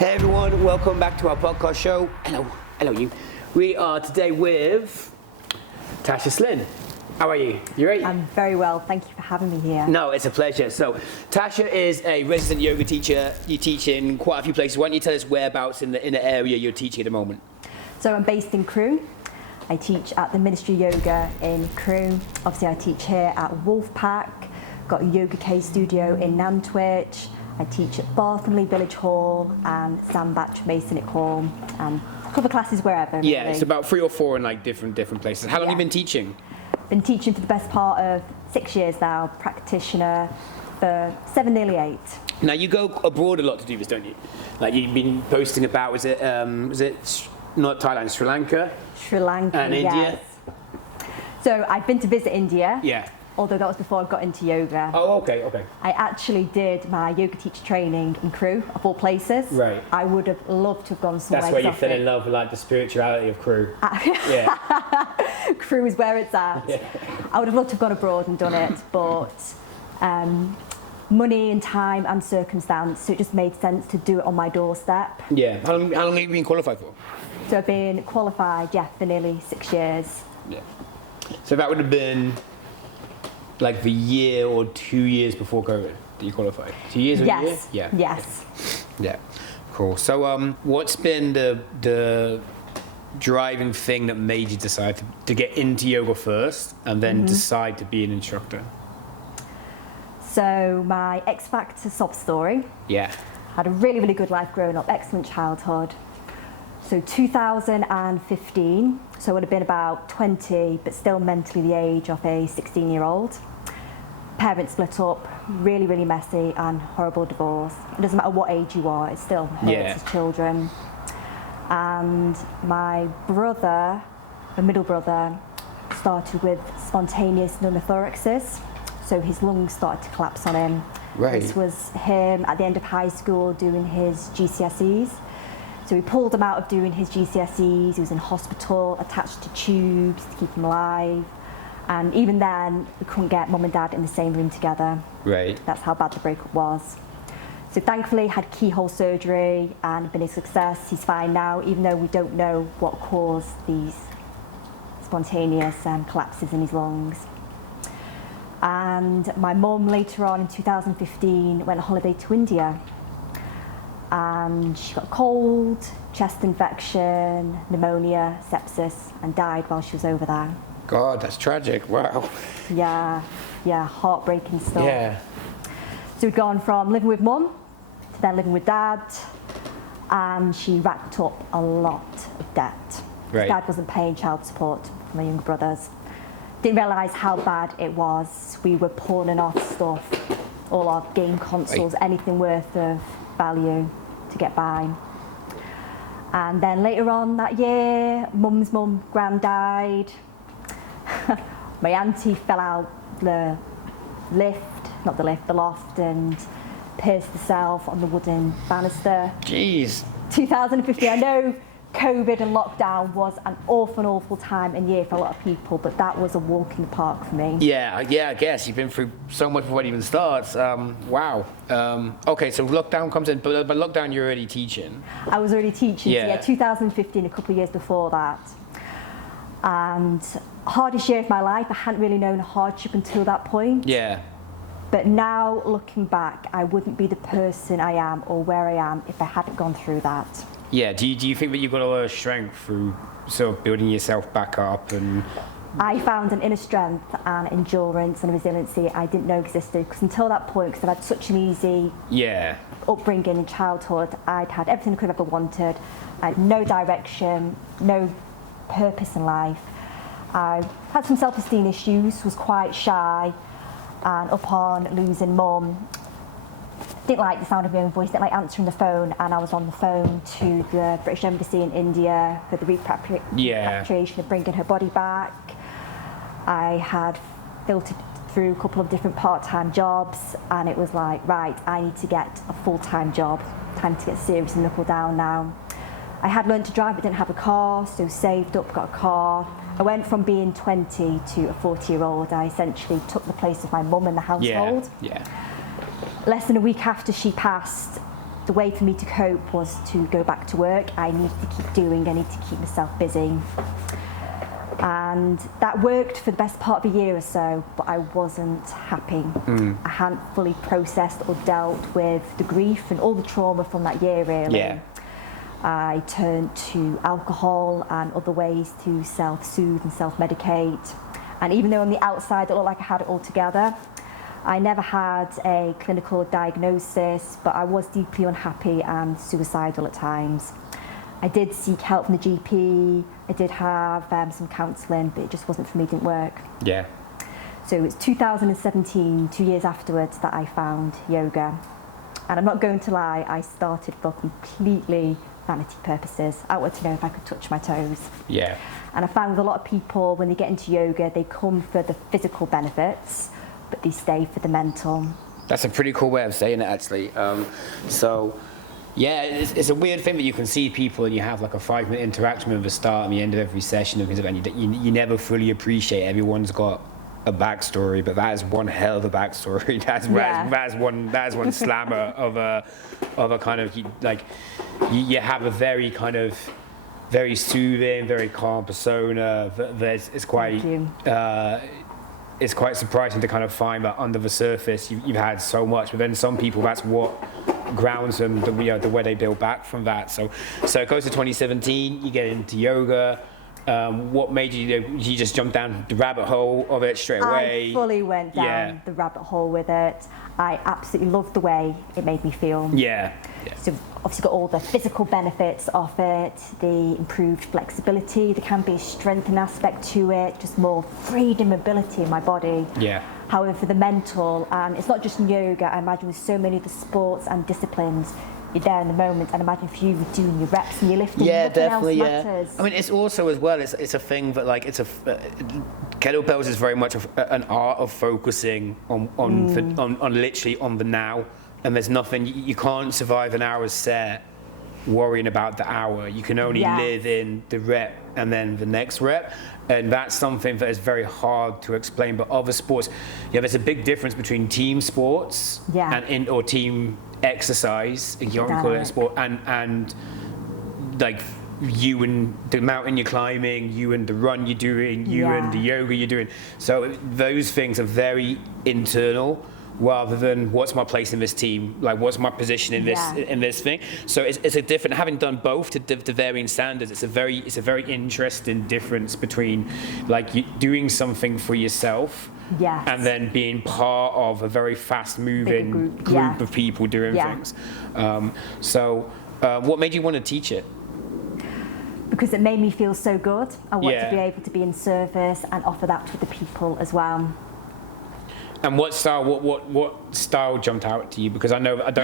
Hey everyone, welcome back to our podcast show. Hello you. We are today with Natasha Slinn. How are you? You right? I'm very well, thank you for having me here. No, it's a pleasure. So, Tasha is a resident yoga teacher. You teach in quite a few places. Why don't you tell us whereabouts in the area you're teaching at the moment? So I'm based in Crewe. I teach at the Ministry Yoga in Crewe. Obviously I teach here at Wolfpack, got a Yoga K studio in Nantwich. I teach at Barthomley Village Hall and Sandbach Masonic Hall and cover classes wherever. Really. Yeah, it's about 3 or 4 in like different places. How long have you been teaching? Been teaching for the best part of 6 years now, practitioner for 7, nearly 8. Now you go abroad a lot to do this, don't you? Like you've been posting about, was it not Thailand, Sri Lanka? Sri Lanka, and India? So I've been to visit India. Yeah. Although that was before I got into yoga. Oh, okay. I actually did my yoga teacher training in Crewe, of all places. Right. I would have loved to have gone somewhere That's where you exotic. fell in love with like the spirituality of Crewe. Yeah. Crewe is where it's at. Yeah. I would have loved to have gone abroad and done it, but money and time and circumstance, so it just made sense to do it on my doorstep. Yeah. How long have you been qualified for? So I've been qualified, for nearly 6 years. Yeah. So that would have been like the year or 2 years before COVID that you qualified? 2 years or a year? Yeah. Yes. Yeah. Cool. So what's been the driving thing that made you decide to get into yoga first and then decide to be an instructor? So my X Factor sob story. Yeah. Had a really, really good life growing up, excellent childhood. So 2015, so I would have been about 20, but still mentally the age of a 16-year-old. Parents split up, really, really messy and horrible divorce. It doesn't matter what age you are, it still hurts as children. And my brother, my middle brother, started with spontaneous pneumothoraxis. So his lungs started to collapse on him. Right. This was him at the end of high school doing his GCSEs. So we pulled him out of doing his GCSEs, he was in hospital, attached to tubes to keep him alive. And even then, we couldn't get mum and dad in the same room together. Right. That's how bad the breakup was. So thankfully, had keyhole surgery and been a success. He's fine now, even though we don't know what caused these spontaneous collapses in his lungs. And my mum later on in 2015 went on holiday to India. And she got a cold, chest infection, pneumonia, sepsis, and died while she was over there. God, that's tragic. Wow. Yeah, heartbreaking stuff. Yeah. So we'd gone from living with mum to then living with dad, and she racked up a lot of debt. Right. Dad wasn't paying child support for my younger brothers. Didn't realise how bad it was. We were pawning off stuff, all our game consoles, anything worth of value to get by. And then later on that year, mum's mum, gran died. My auntie fell out the loft and pierced herself on the wooden banister. Jeez. 2015, I know COVID and lockdown was an awful time and year for a lot of people, but that was a walk in the park for me. Yeah, I guess you've been through so much before it even starts. Wow. Okay, so lockdown comes in, but by lockdown you're already teaching. I was already teaching, Yeah. 2015, a couple of years before that. And hardest year of my life. I hadn't really known hardship until that point. Yeah. But now, looking back, I wouldn't be the person I am or where I am if I hadn't gone through that. Yeah, do you think that you've got a lot of strength through sort of building yourself back up and... I found an inner strength and endurance and resiliency I didn't know existed, because until that point, because I've had such an easy upbringing in childhood, I'd had everything I could have ever wanted. I had no direction, no purpose in life. I had some self-esteem issues, was quite shy, and upon losing mum, didn't like the sound of my own voice, didn't like answering the phone, and I was on the phone to the British Embassy in India for the repatriation of bringing her body back. I had filtered through a couple of different part-time jobs, and it was like, right, I need to get a full-time job. Time to get serious and knuckle down now. I had learned to drive but didn't have a car, so saved up, got a car. I went from being 20 to a 40-year-old. I essentially took the place of my mum in the household. Yeah. Less than a week after she passed, the way for me to cope was to go back to work. I needed to keep doing, I needed to keep myself busy. And that worked for the best part of a year or so, but I wasn't happy. I hadn't fully processed or dealt with the grief and all the trauma from that year, really. Yeah. I turned to alcohol and other ways to self-soothe and self-medicate. And even though on the outside it looked like I had it all together, I never had a clinical diagnosis, but I was deeply unhappy and suicidal at times. I did seek help from the GP, I did have some counselling, but it just wasn't for me, it didn't work. Yeah. So it was 2017, 2 years afterwards, that I found yoga. And I'm not going to lie, I started for completely vanity purposes. I wanted to know if I could touch my toes. Yeah. And I found with a lot of people, when they get into yoga, they come for the physical benefits, but they stay for the mental. That's a pretty cool way of saying it, actually. Yeah, it's a weird thing that you can see people and you have like a 5-minute interaction with the start and the end of every session, and you never fully appreciate everyone's got a backstory, but that is one hell of a backstory. That's one slammer of a kind of like you have a very kind of very soothing, very calm persona. It's quite surprising to kind of find that under the surface you've had so much, but then some people, that's what grounds them, the way they build back from that. So it goes to 2017, you get into yoga. What made you just jump down the rabbit hole of it straight away? I fully went down the rabbit hole with it. I absolutely loved the way it made me feel. Yeah. So obviously got all the physical benefits of it, the improved flexibility, there can be a strengthening aspect to it, just more freedom, mobility in my body. Yeah. However, for the mental, and it's not just in yoga, I imagine with so many of the sports and disciplines, you're there in the moment, and imagine if you were doing your reps and your lifting, nothing else matters. I mean, it's also as well, it's a thing that like kettlebells is very much an art of focusing on literally on the now, and there's nothing, you can't survive an hour's set worrying about the hour. You can only live in the rep and then the next rep, and that's something that is very hard to explain. But other sports, there's a big difference between team sports or team exercise, you can't call it a sport, and like you and the mountain you're climbing, you and the run you're doing, you and the yoga you're doing. So those things are very internal, rather than what's my place in this team, like what's my position in this thing. So it's a different, having done both to varying standards, it's a very interesting difference between like you doing something for yourself and then being part of a very fast moving group of people doing things. What made you want to teach it? Because it made me feel so good. I want to be able to be in service and offer that to the people as well. And what style jumped out to you? Because I know enough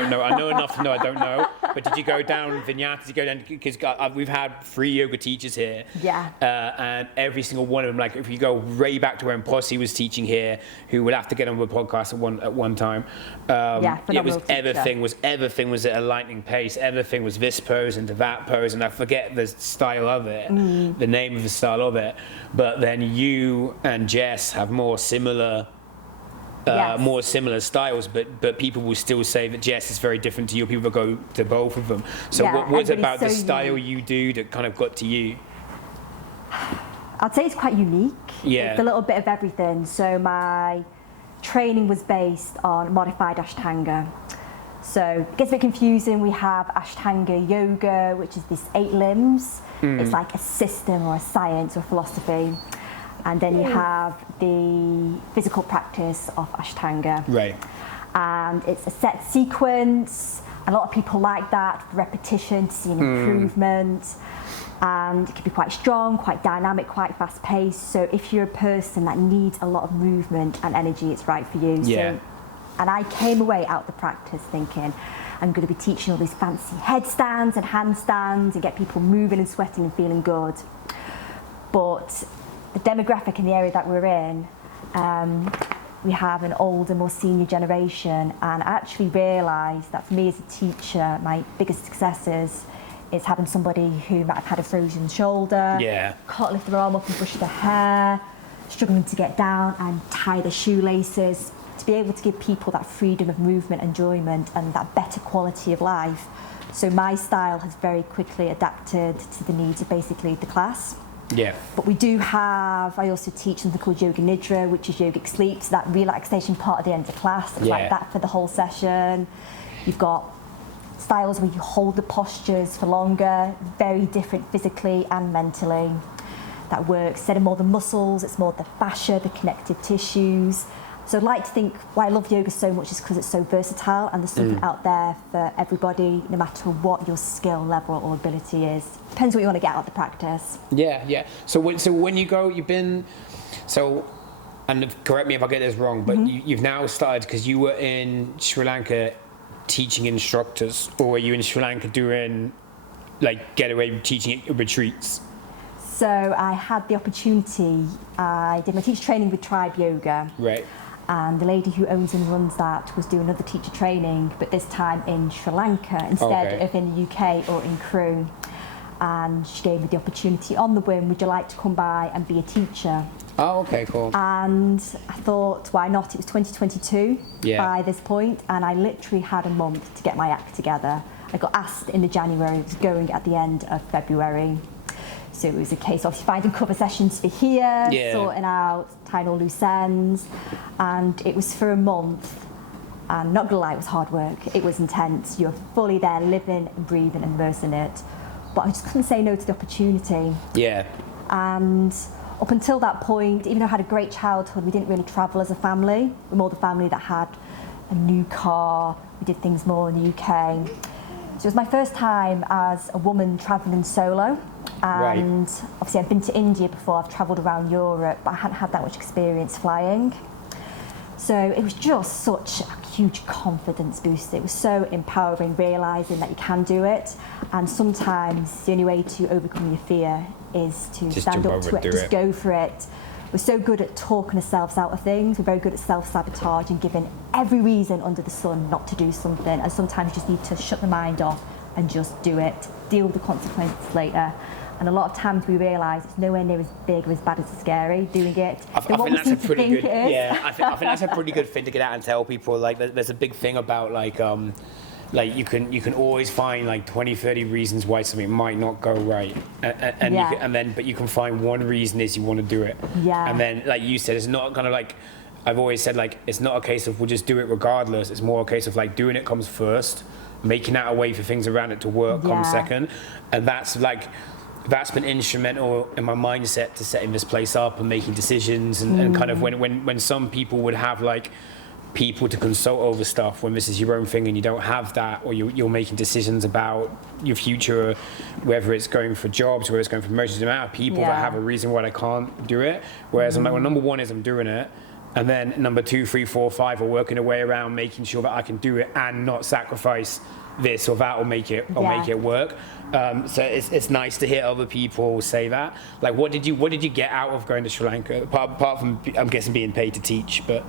to know I don't know. But did you go down vinyasa? Did you go down, because we've had 3 yoga teachers here. Yeah. And every single one of them, like if you go way back to when Posse was teaching here, who would have to get on the podcast at one time. It was everything was at a lightning pace. Everything was this pose into that pose, and I forget the style of it, the name of the style of it. But then you and Jess have more similar styles, but people will still say that Jess is very different to you. People will go to both of them. So what was it about the style you do that kind of got to you? I'd say it's quite unique. Yeah. It's a little bit of everything. So my training was based on modified Ashtanga. So it gets a bit confusing. We have Ashtanga yoga, which is these 8 limbs. It's like a system or a science or philosophy. And then you have the physical practice of Ashtanga. Right. And it's a set sequence. A lot of people like that, repetition, to see an improvement. And it can be quite strong, quite dynamic, quite fast paced. So if you're a person that needs a lot of movement and energy, it's right for you. Yeah. So, and I came away out of the practice thinking, I'm going to be teaching all these fancy headstands and handstands and get people moving and sweating and feeling good. But the demographic in the area that we're in, we have an older, more senior generation, and I actually realised that for me as a teacher, my biggest successes is having somebody who might have had a frozen shoulder, can't lift their arm up and brush their hair, struggling to get down and tie their shoelaces, to to be able to give people that freedom of movement, enjoyment, and that better quality of life. So my style has very quickly adapted to the needs of basically the class. Yeah. But we do have, I also teach something called Yoga Nidra, which is yogic sleep, so that relaxation part at the end of class. It's like that for the whole session. You've got styles where you hold the postures for longer, very different physically and mentally. That works. Instead of more the muscles, it's more the fascia, the connective tissues. So I'd like to think why I love yoga so much is because it's so versatile and there's something out there for everybody, no matter what your skill level or ability is. Depends what you want to get out of the practice. Yeah. So when you go, and correct me if I get this wrong, but you've now started, because you were in Sri Lanka teaching instructors, or were you in Sri Lanka doing like getaway teaching retreats? So I had the opportunity, I did my teacher training with Tribe Yoga. Right. And the lady who owns and runs that was doing another teacher training, but this time in Sri Lanka instead of in the UK or in Crewe. And she gave me the opportunity on the whim, would you like to come by and be a teacher? Oh, okay, cool. And I thought, why not? It was 2022 by this point, and I literally had a month to get my act together. I got asked in the January, I was going at the end of February. So it was a case of finding cover sessions for here, sorting out, tying all loose ends, and it was for a month. And not gonna lie, it was hard work. It was intense. You're fully there, living, breathing, and immersing in it. But I just couldn't say no to the opportunity. Yeah. And up until that point, even though I had a great childhood, we didn't really travel as a family. We're more the family that had a new car. We did things more in the UK. So it was my first time as a woman travelling solo. And obviously I've been to India before, I've travelled around Europe, but I hadn't had that much experience flying. So it was just such a huge confidence boost. It was so empowering, realising that you can do it. And sometimes the only way to overcome your fear is to just stand up to it, just go for it. We're so good at talking ourselves out of things. We're very good at self-sabotage and giving every reason under the sun not to do something. And sometimes you just need to shut the mind off and just do it, deal with the consequences later. And a lot of times we realise it's nowhere near as big or as bad as it's scary doing it. I think that's a pretty good. I think that's a pretty good thing to get out and tell people. Like, there's a big thing about like you can always find like 20, 30 reasons why something might not go right, but you can find one reason is you want to do it. Yeah. And then, like you said, it's not kind of like, I've always said, like, it's not a case of we'll just do it regardless. It's more a case of like doing it comes first, making out a way for things around it to work comes second, and that's been instrumental in my mindset to setting this place up and making decisions and kind of when some people would have like people to consult over stuff, when this is your own thing and you don't have that, or you're making decisions about your future, whether it's going for jobs, whether it's going for promotions, the amount of people that have a reason why they can't do it. Whereas I'm like, well, number one is I'm doing it, and then number 2, 3, 4, 5 are working a way around making sure that I can do it and not sacrifice this or that, or make it work. So it's nice to hear other people say that. Like, what did you get out of going to Sri Lanka, apart from, I'm guessing, being paid to teach? But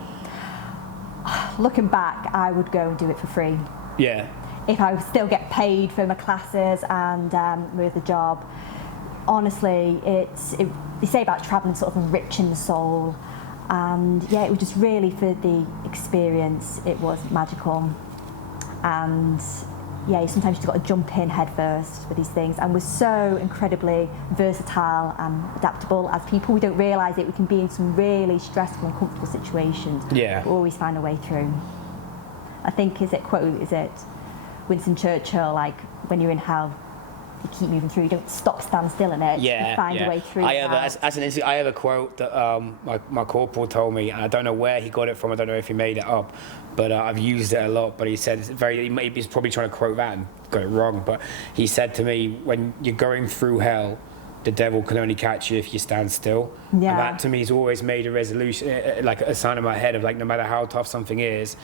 looking back, I would go and do it for free. Yeah. If I would still get paid for my classes and with the job. Honestly, they say about travelling sort of enriching the soul, and it was just really for the experience. It was magical, and sometimes you've got to jump in head first with these things, and we're so incredibly versatile and adaptable as people. We don't realise it. We can be in some really stressful, uncomfortable situations. Yeah. But always find a way through. I think, is it Winston Churchill, like, when you're in hell, you keep moving through, you don't stand still in it, you find a way through. I have a quote that my corporal told me, and I don't know where he got it from, I don't know if he made it up, but I've used it a lot. But he said, he's probably trying to quote that and got it wrong, but he said to me, when you're going through hell, the devil can only catch you if you stand still. And that to me has always made a resolution, like a sign in my head of like, no matter how tough something is,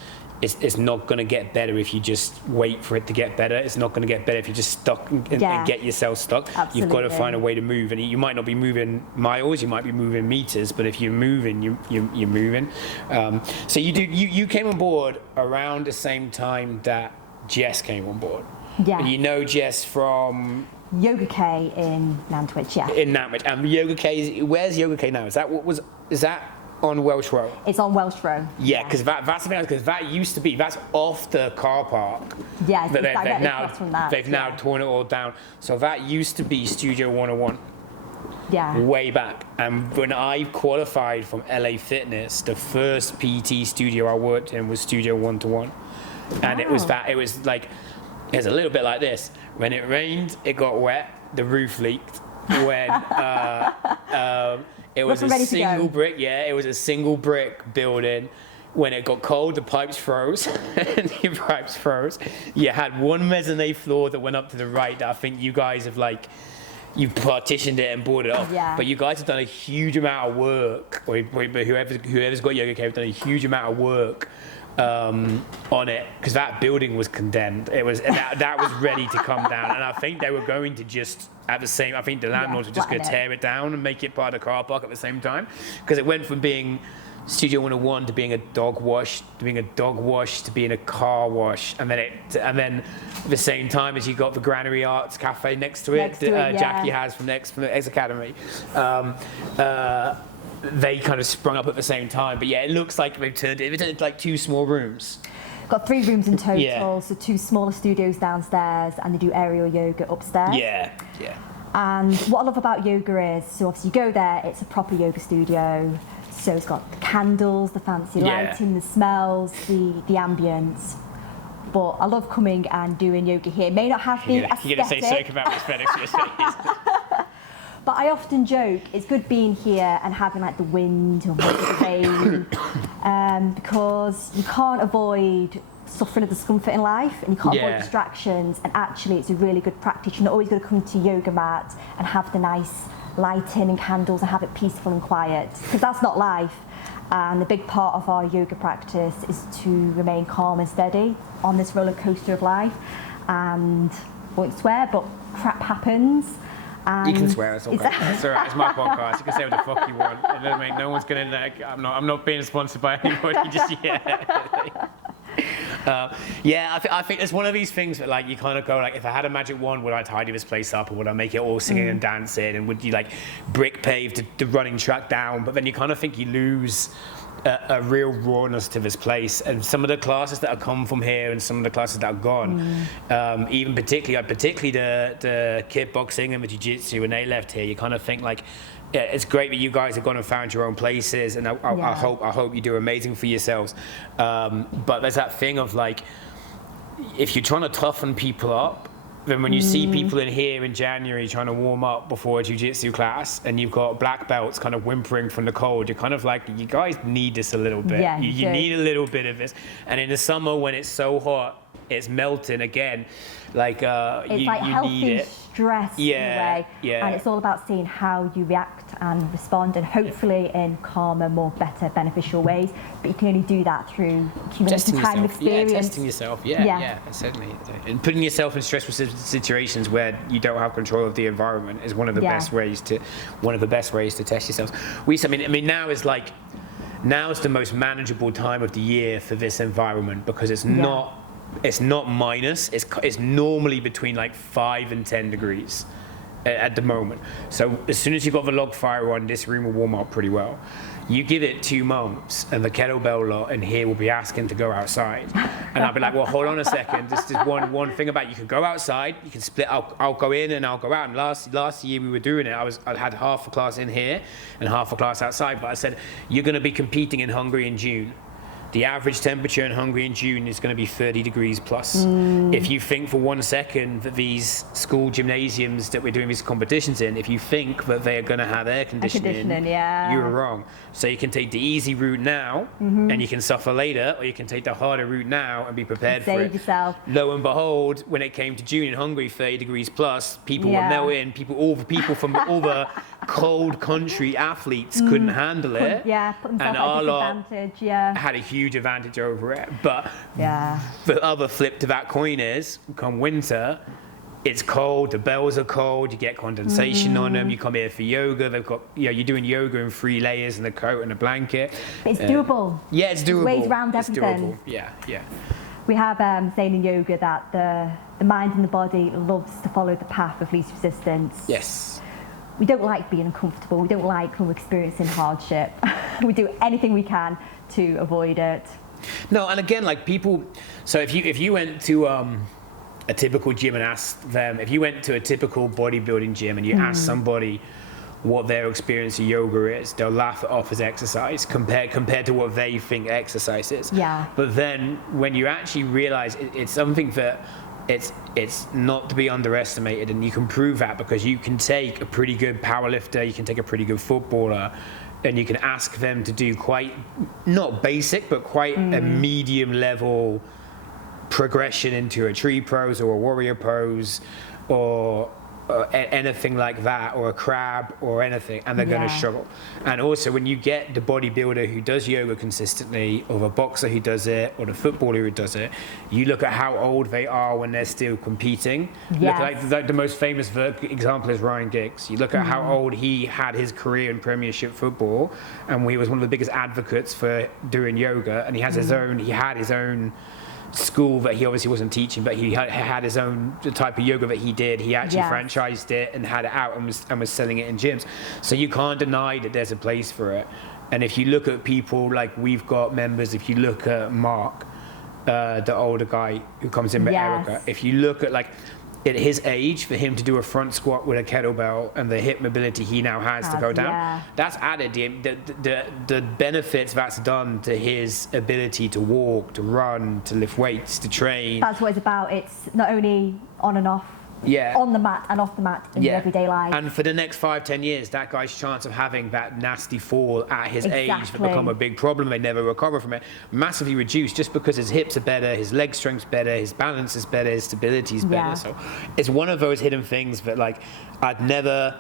it's not going to get better if you just wait for it to get better. It's not going to get better if you're just stuck and get yourself stuck. Absolutely. You've got to find a way to move, and you might not be moving miles, you might be moving meters, but if you're moving, you're moving. So you came on board around the same time that Jess came on board. Yeah. And you know Jess from Yoga K in Nantwich, In Nantwich. And Yoga K, where's Yoga K now? Is that on Welsh Row. It's on Welsh Row. Yeah, because that's the thing, because that used to be, that's off the car park. Yeah, But it's directly across from that. they've now torn it all down. So that used to be Studio 101. Yeah. Way back. And when I qualified from LA Fitness, the first PT studio I worked in was Studio 121. And it was a little bit like this. When it rained, it got wet, the roof leaked. When it was a single brick, it was a single brick building. When it got cold, the pipes froze. You had one mezzanine floor that went up to the right that I think you guys have you've partitioned it and boarded it off. Yeah. But you guys have done a huge amount of work, or whoever's got Yoga Cave have done a huge amount of work on it, because that building was condemned. It was that was ready to come down, and I think they were going to just I think the landlords were just going to tear it down and make it part of the car park at the same time, because it went from being Studio 101 to being a dog wash, to being a car wash, and then at the same time as you got the Granary Arts Cafe next to it, Jackie has from the X Academy. They kind of sprung up at the same time, but it looks like they've turned it into like 2 small rooms. Got 3 rooms in total, so 2 smaller studios downstairs, and they do aerial yoga upstairs. Yeah. And what I love about yoga is, so obviously you go there, it's a proper yoga studio. So it's got the candles, the fancy lighting, the smells, the ambience. But I love coming and doing yoga here. It may not have the aesthetic. You're going to say something about aesthetics, But I often joke, it's good being here and having like the wind or the rain, because you can't avoid suffering of discomfort in life, and you can't avoid distractions, and actually it's a really good practice. You're not always going to come to your yoga mat and have the nice lighting and candles and have it peaceful and quiet, because that's not life. And a big part of our yoga practice is to remain calm and steady on this roller coaster of life. And I won't swear, but crap happens. And you can swear, it's okay. It's all right, it's my podcast. You can say what the fuck you want. I mean, no one's going to, I'm not being sponsored by anybody just yet. I think it's one of these things that you kind of go if I had a magic wand, would I tidy this place up, or would I make it all singing and dancing, and would you brick pave the running track down? But then you kind of think you lose a real rawness to this place, and some of the classes that have come from here and some of the classes that are gone, even particularly the kickboxing and the jiu-jitsu, when they left here, you kind of think it's great that you guys have gone and found your own places, and I hope you do amazing for yourselves. But there's that thing of if you're trying to toughen people up, then when you see people in here in January trying to warm up before a jiu-jitsu class, and you've got black belts kind of whimpering from the cold, you're kind of you guys need this a little bit. Yeah, you need a little bit of this. And in the summer when it's so hot, it's melting again. It's healthy need it. Stress in a way, and it's all about seeing how you react and respond, and hopefully in calmer, more better, beneficial ways. But you can only do that through accumulating time and experience. Testing yourself. Certainly. And putting yourself in stressful situations where you don't have control of the environment is one of the best ways to test yourselves. Now is now is the most manageable time of the year for this environment, because it's not. It's not minus. It's normally between 5 and 10 degrees at the moment. So as soon as you've got the log fire on, this room will warm up pretty well. You give it 2 months, and the kettlebell lot in here will be asking to go outside, and I'll be like, well, hold on a second. This is one thing about you can go outside. You can split. I'll go in and I'll go out. And last year we were doing it. I had half a class in here and half a class outside. But I said, you're going to be competing in Hungary in June. The average temperature in Hungary in June is going to be 30 degrees plus. If you think for 1 second that these school gymnasiums that we're doing these competitions in, if you think that they are going to have air conditioning, you're wrong. So you can take the easy route now, and you can suffer later, or you can take the harder route now and be prepared for it. Save yourself. Lo and behold, when it came to June in Hungary, 30 degrees plus, people were melting. All the people from all the cold country athletes couldn't handle it. Put themselves at a disadvantage. Had a huge advantage over it. But the other flip to that coin is, come winter, it's cold, the bells are cold, you get condensation on them, you come here for yoga, they've got, you're doing yoga in 3 layers and a coat and a blanket. It's doable. Yeah, it's doable. Ways around everything. It's doable. Yeah. We have saying in yoga that the mind and the body loves to follow the path of least resistance. Yes. we don't like being uncomfortable. We don't like when we're experiencing hardship. We do anything we can to avoid it. No, and again, like people, so if you went to a typical gym and asked them, if you went to a typical bodybuilding gym and you asked somebody what their experience of yoga is, they'll laugh it off as exercise compared to what they think exercise is. Yeah. But then when you actually realize it's something that it's not to be underestimated, and you can prove that because you can take a pretty good powerlifter, you can take a pretty good footballer, and you can ask them to do quite, not basic, but quite a medium level progression into a tree pose or a warrior pose or anything like that, or a crab or anything, and they're going to struggle. And also when you get the bodybuilder who does yoga consistently, or the boxer who does it, or the footballer who does it, you look at how old they are when they're still competing. Yes. Like the most famous example is Ryan Giggs. You look at how old he had his career in Premiership football, and he was one of the biggest advocates for doing yoga, and he had his own school that he obviously wasn't teaching, but he had his own type of yoga that he did. He actually franchised it and had it out and was selling it in gyms. So you can't deny that there's a place for it. And if you look at people like we've got members, if you look at Mark, the older guy who comes in with Erica, if you look at like at his age, for him to do a front squat with a kettlebell and the hip mobility he now has to go down, that's added the benefits that's done to his ability to walk, to run, to lift weights, to train. That's what it's about. It's not only on and off, on the mat and off the mat in your everyday life. And for the next 5-10 years, that guy's chance of having that nasty fall at his age that become a big problem, they never recover from it, massively reduced, just because his hips are better, his leg strength's better, his balance is better, his stability is better. So it's one of those hidden things that like I'd never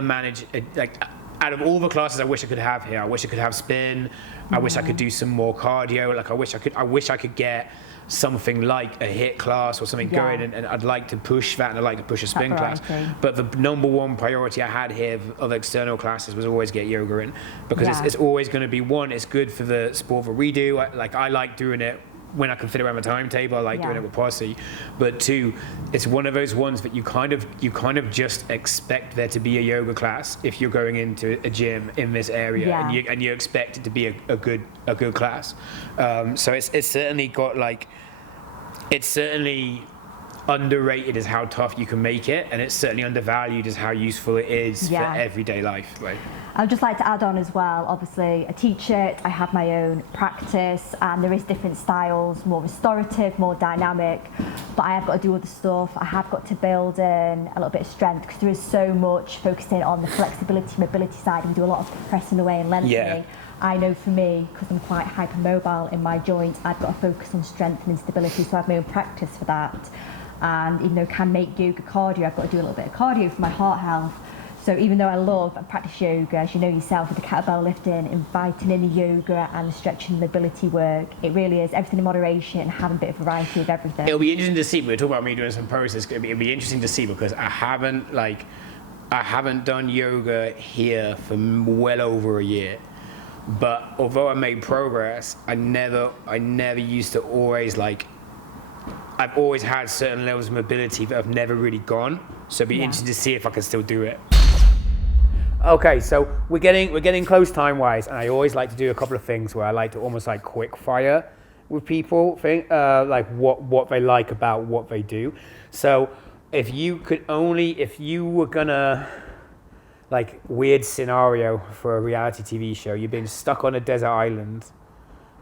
manage. Like out of all the classes I wish I could have here, I wish I could have spin, I wish I could do some more cardio, like I wish I could get something like a HIIT class or something going, and I'd like to push that, and I'd like to push a spin class. But the number one priority I had here of external classes was always get yoga in, because it's always going to be, one, it's good for the sport that we do. I like doing it when I can fit around my timetable. I like doing it with Posse. But two, it's one of those ones that you kind of just expect there to be a yoga class if you're going into a gym in this area, and you expect it to be a good class. So it's certainly got like, it's certainly underrated as how tough you can make it, and it's certainly undervalued as how useful it is for everyday life. Right? I'd just like to add on as well, obviously I teach it, I have my own practice, and there is different styles, more restorative, more dynamic, but I have got to do other stuff. I have got to build in a little bit of strength, because there is so much focusing on the flexibility, mobility side. We do a lot of pressing away and lengthening. I know for me, because I'm quite hypermobile in my joints, I've got to focus on strength and stability, so I have my own practice for that. And even though I can make yoga cardio, I've got to do a little bit of cardio for my heart health. So even though I love and practice yoga, as you know yourself, with the kettlebell lifting, inviting in the yoga and the stretching and mobility work, it really is everything in moderation, having a bit of variety of everything. It'll be interesting to see. We were talking about me doing some poses. It'll be interesting to see, because I haven't done yoga here for well over a year. But although I made progress, I never used to always like. I've always had certain levels of mobility that have never really gone. So it'd be interesting to see if I can still do it. Okay, so we're getting close time-wise, and I always like to do a couple of things where I like to almost like quick fire with people, like what they like about what they do. So if you were gonna, like, weird scenario for a reality TV show, you've been stuck on a desert island,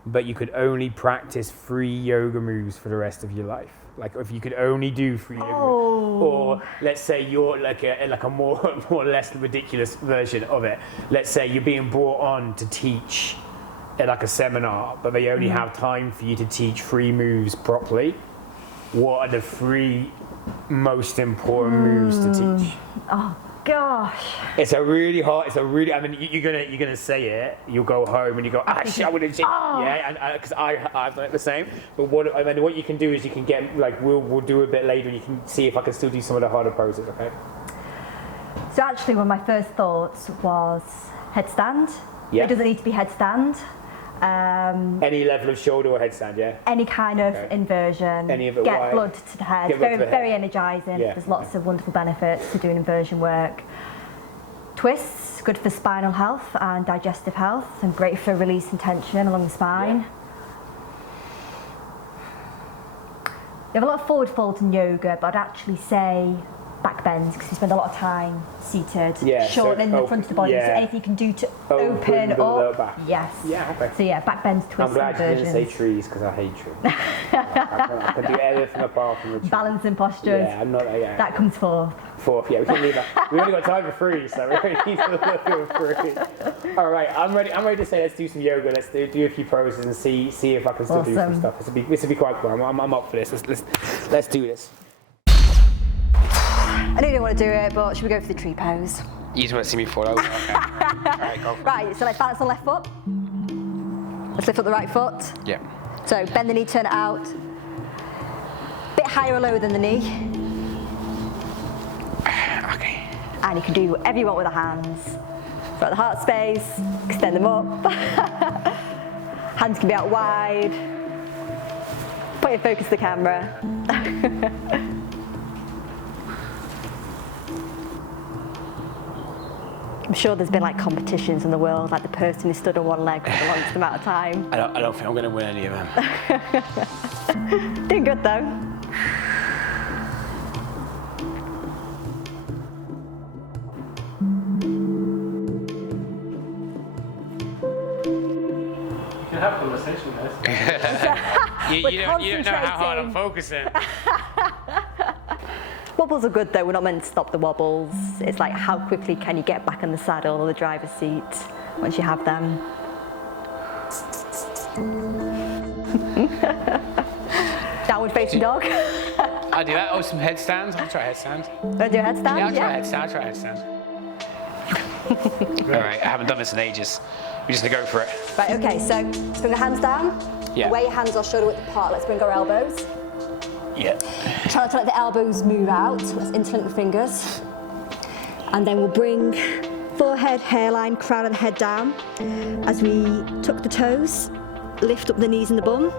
but you could only practice 3 yoga moves for the rest of your life. Like if you could only do 3 yoga moves, or let's say you're like a more or less ridiculous version of it. Let's say you're being brought on to teach at like a seminar, but they only have time for you to teach 3 moves properly. What are the 3 most important moves to teach? Oh gosh. It's a really, I mean, you're gonna say it, you'll go home and you go, shit, I wouldn't, yeah, and because I've done it the same. But what you can do is you can get, like, we'll do a bit later, and you can see if I can still do some of the harder poses, okay? So actually, one of my first thoughts was headstand. Yeah. It doesn't need to be headstand. Any level of shoulder or headstand, yeah? Any kind of inversion. Any of it Get wide. blood to the head. Very energizing. Yeah. There's lots of wonderful benefits to doing inversion work. Twists, good for spinal health and digestive health, and great for releasing tension along the spine. You have a lot of forward folds in yoga, but I'd actually say back bends, because you spend a lot of time seated, shortening the front of the body. So anything you can do to open up. Back. Yes. Yeah, okay. So yeah, back bends, twists, I'm glad you versions. didn't say trees, because I hate trees. I can do anything apart from the tree. Balancing postures. Yeah, I'm not. Yeah. That comes fourth. Fourth, yeah, we can leave that. We've only got time for 3, so we only need to do 3. All right, I'm ready to say let's do some yoga. Let's do a few poses and see if I can still do some stuff. This will be quite cool. I'm up for this. Let's do this. I know you don't want to do it, but should we go for the tree pose? You just want to see me fall over? Okay. Right, go for it. Right, so let's balance on the left foot. Let's lift up the right foot. Yeah. So bend the knee, turn it out. Bit higher or lower than the knee. Okay. And you can do whatever you want with the hands. Got the heart space, extend them up. Hands can be out wide. Point your focus to the camera. I'm sure there's been like competitions in the world, like the person who stood on one leg for the longest amount of time. I don't think I'm going to win any of them. Doing good though. Have conversation, guys. you don't know how hard I'm focusing. Wobbles are good though, we're not meant to stop the wobbles. It's like how quickly can you get back in the saddle or the driver's seat once you have them. Downward facing dog. I'll do that. Oh, some headstands. I'll try headstand. Want to do a headstand? Yeah, I'll try headstand. All right, I haven't done this in ages. We're just going to go for it. Right, okay, so let's bring the hands down. Yeah. Away your hands are shoulder width apart. Let's bring our elbows. Yeah. Try not to let the elbows move out. Let's interlink the fingers. And then we'll bring forehead, hairline, crown of the head down. As we tuck the toes, lift up the knees and the bum.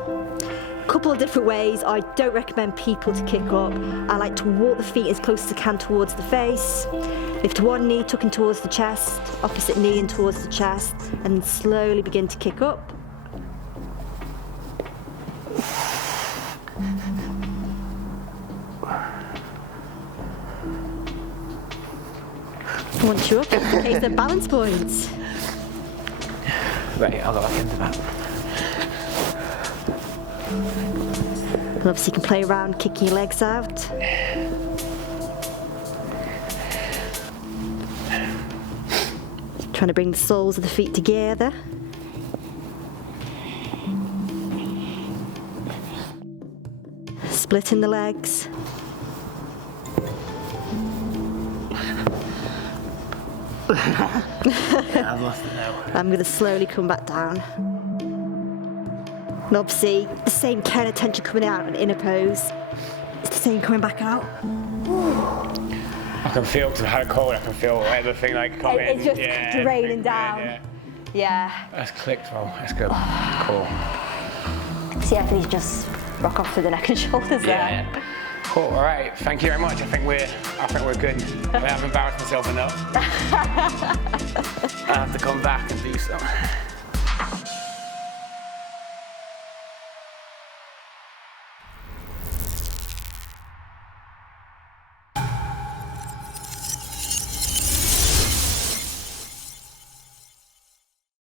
Couple of different ways. I don't recommend people to kick up. I like to walk the feet as close as I can towards the face. Lift one knee, tucking towards the chest, opposite knee and towards the chest, and slowly begin to kick up. Once you're up, it's the case of balance points. Right, I'll go back into that. And obviously you can play around kicking your legs out. Trying to bring the soles of the feet together. Splitting the legs. I've lost it now. I'm going to slowly come back down. And obviously, the same kind of tension coming out in inner pose. It's the same coming back out. I can feel, because I've had a cold, I can feel everything like coming. It's just draining down. Yeah. That's clicked well. That's good. Cool. So yeah, I think you just rock off to the neck and shoulders there. Cool. All right. Thank you very much. I think we're good. I haven't embarrassed myself enough. I have to come back and do something.